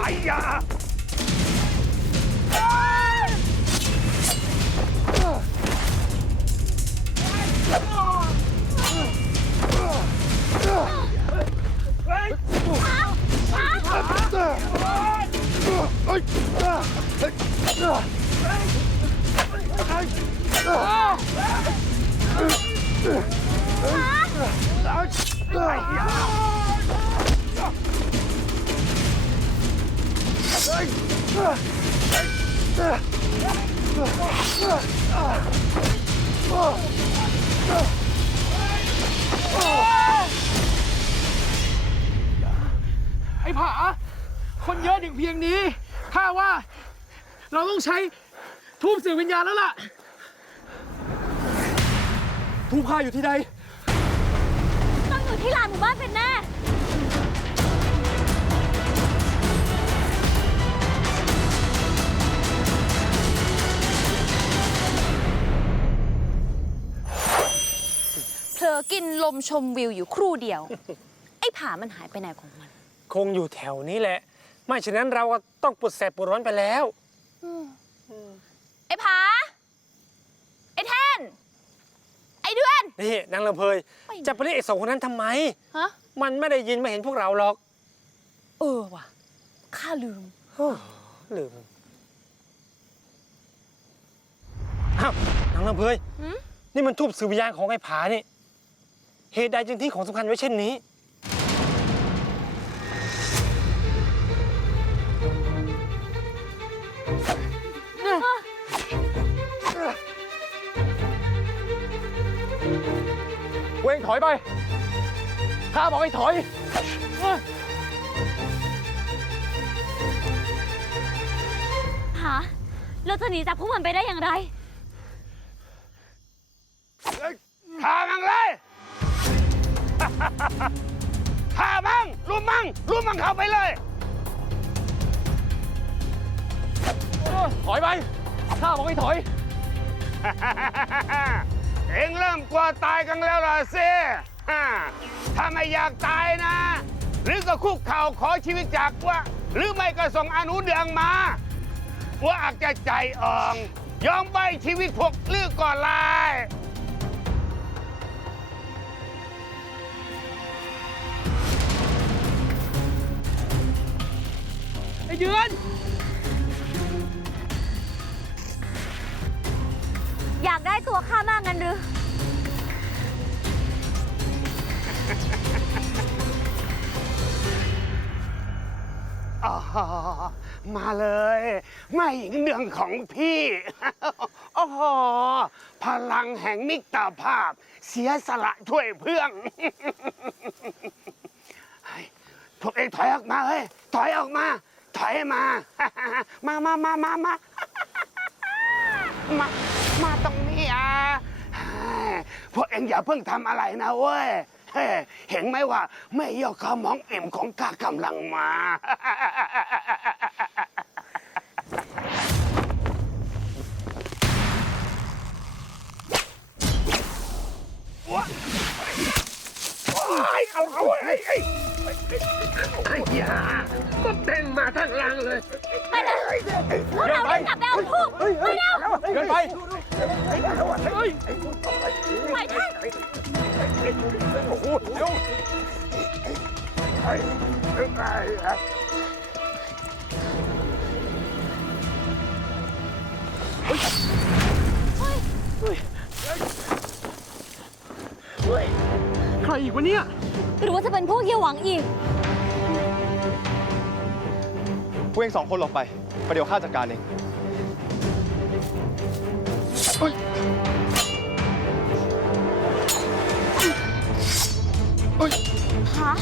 ไอ้ยา ไอ้ผาคนเยอะถึงเพียงนี้ ข้าว่า เราต้องใช้ทูบสื่อวิญญาณแล้วล่ะ ทูบข้าอยู่ที่ใด ต้องอยู่ที่ลานหมู่บ้านเป็นแน่ อกินลมชมวิวอยู่ครู่เดียว ไอ้ผามันหายไปไหนของมัน คงอยู่แถวนี้แหละ ไม่ฉะนั้นเราก็ต้องปวดแสบปวดร้อนไปแล้ว ไอ้ผา ไอ้แท่น ไอ้เดือน นี่นางลำเพยไปไหนจะไปเรียกไอ้สองคนนั้นทำไม ฮะ มันไม่ได้ยินไม่เห็นพวกเราหรอกเออว่ะ ข้าลืมลืมอ้าวนางลำเพยหืม นี่มันทูบสื่อวิญญาณของไอ้ผานี่ เหตุใดจึงทิ้งของสำคัญไว้เช่นนี้ เวงถอยไป ข้าบอกให้ถอยผาเราจะหนีจากพวกมันไปได้อย่างไรฆ่ามัน เลยฆ่ามันรุมมันรุมมันเข้าไปเลย ถอยไป ข้าบอกให้ถอย เอ็งเริ่มกลัวตายกันแล้วล่ะสิฮ่ถ้าไม่อยากตายนะ หรือก็คุกเข่าขอชีวิตจากว่า หรือไม่ก็ส่งอนุเดืองมา ว่าอาจจะใจอ่องยอมใบชีวิตพวกลือก่อนลาย ไอ้เดือนอยากได้ตัวข้ามากงั้นหรือ อ๋อ มาเลยไม่หญิงเดืองของพี่ โอ้โหพลังแห่งมิตรภาพ เสียสละช่วยเพื่อน เฮ้ยพวกเองถอยออกมาเฮ้ย ถอยออกมา ถอยมา มามามามามามา มาตรงนี้อะพวกเอ็งอย่าเพิ่งทำอะไรนะเว้ย เห็นไหมว่าไม่ยกขมองเอ็มของข้ากำลังมา เอาเอาไอ้ ไอ้ไอ้ยาก็เต้นมาทั้งลังเลย ไปเลยพวกเราต้องกลับไปเอาทูบไปเร็วเดินไปไปท่านโอ้โหเร็วไอ้ไอ้ไอ้ใครอีกวะเนี่ย หรือว่าจะเป็นพวกเยี่ยหวังอีก วกเองสองคนหลบไปประเดี๋ยวข้าจัดการเองฮะ